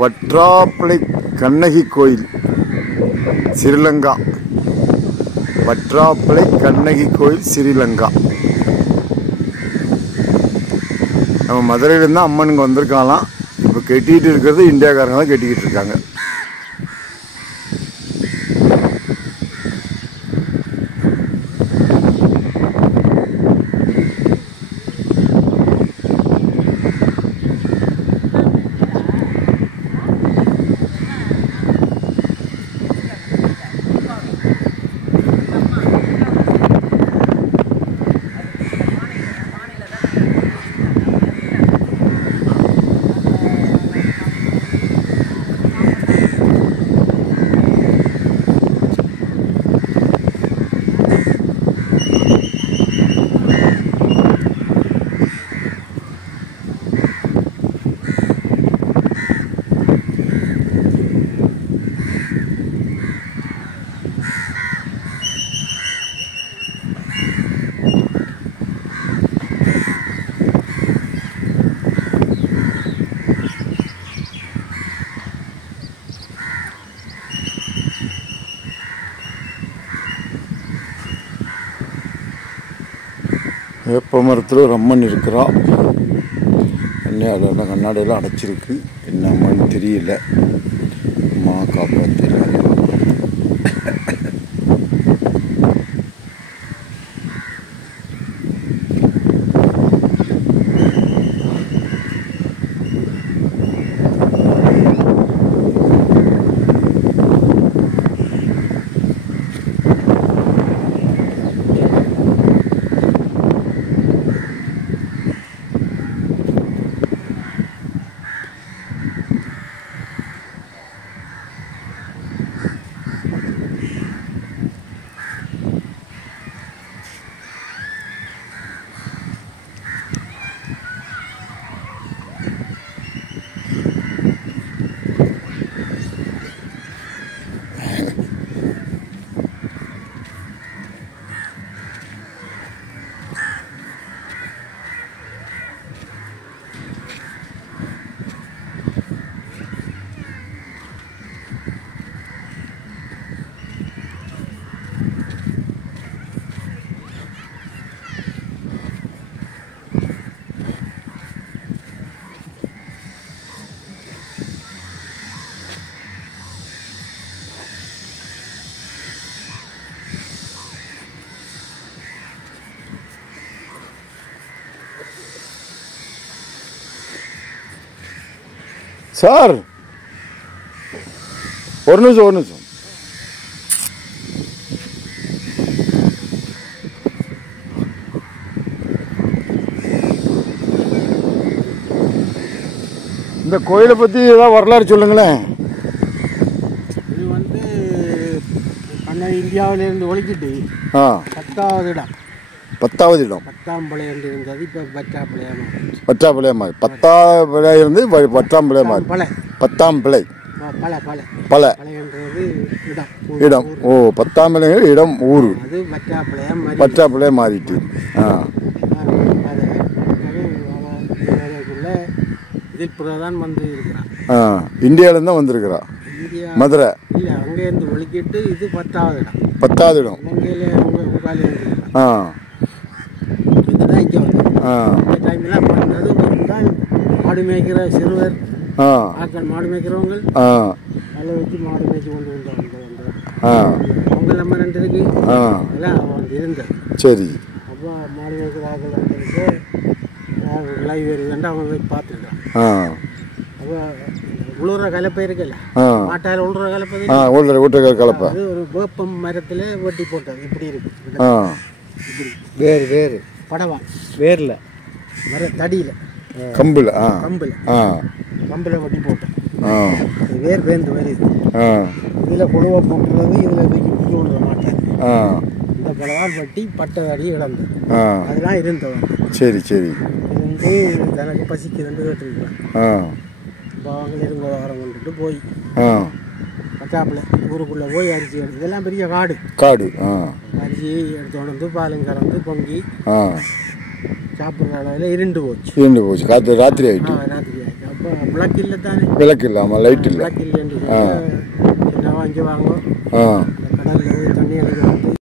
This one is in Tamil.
வற்றாப்பளை கண்ணகி கோயில் ஸ்ரீலங்கா. வற்றாப்பளை கண்ணகி கோயில் ஸ்ரீலங்கா. நம்ம மதுரையிலேருந்து தான் அம்மனுங்க வந்திருக்காங்களாம். இப்போ கட்டிக்கிட்டு இருக்கிறது இந்தியாக்காரங்க தான் கட்டிக்கிட்டு இருக்காங்க. வேப்ப மரத்தில் ஒரு அம்மன் இருக்கிறா. என்ன அதோட கண்ணாடியெல்லாம் அடைச்சிருக்கு. என்ன அம்மன் தெரியல. அம்மா காப்பாற்றிடுறாங்க. சார் ஒரு நிமிஷம். இந்த கோயிலை பற்றி ஏதாவது வரலாறு சொல்லுங்களேன். இது வந்து இந்தியாவிலிருந்து ஒழிக்கிட்டு 10வது இடம். 10வது இடம் வட்டாம்பளை என்று இருந்தது. இப்போ வட்டாம்பளையமாக 10ஆம் இருந்து வட்டாம்பளையமாக பத்தாம்பிளை பல இடம். ஓ 10ஆம் இடம் ஊர். அது வட்டாம்பளையா மாறிட்டு. இதில் வந்து இருக்கிறான். இந்தியாவிலேருந்து தான் வந்திருக்கிறா. மதுரை இல்லை, அங்கேருந்து ஒழிக்கிட்டு இது 10வது இடம். 10வது இடம் இலங்கையில் இதுதான் இங்கே வந்து இந்த டைம்லாம் பண்ணது தான். மாடு மேய்க்கிற சிறுவர் ஆக்கள், மாடு மேய்க்கிறவங்க அதில் வச்சு மாடு மேய்ச்சி கொண்டு அவங்க நம்ம 2 இருக்கு எல்லாம் வந்து இருந்தது. சரி. அப்போ மாடு மேய்க்கிற ஆக்கள் வந்துருக்கு லைவ் வருதுன்ட்டு அவங்க போய் பார்த்துருக்கான். அப்போ உழுற கலப்பை இருக்குல்ல, மாட்டால் உழுற கலப்பை கலப்பை அது ஒரு வேப்பம் மரத்தில் வெட்டி போட்டது. இப்படி இருக்கு. வேறு படவா வேரில் மர தடியில் கம்பில் வெட்டி போட்டேன். வேர் வேந்து வருது. இதில் புழுவை போட்டுறது, இதில் புழு விட மாட்டேன். இந்த படவால் வெட்டி பட்டதடி இழந்தது. அதெல்லாம் இருந்தவன். சரி இருந்து தனக்கு பசிக்குதுன்னு கேட்டுருக்கலாம். இப்போ அவங்க இருந்த வாரம் கொண்டுட்டு போய் பச்சாப்பில் ஊருக்குள்ளே போய் அரிசி எடுத்து, இதெல்லாம் பெரிய காடு அரிசி எடுத்து கொண்டு வந்து பாலும் கறந்து பொங்கி சாப்பிட்ற அளவில் இருண்டு போச்சு. காற்று ராத்திரி ஆகிட்டு. ராத்திரி ஆகிட்டு. அப்போ விளக்கு இல்லை தானே. விளக்கு இல்லாமல் லைட் இல்லை. விளக்கு இல்லைன்னு சொல்லி வாங்கி வாங்க கடலில் போய் தண்ணி அடிக்க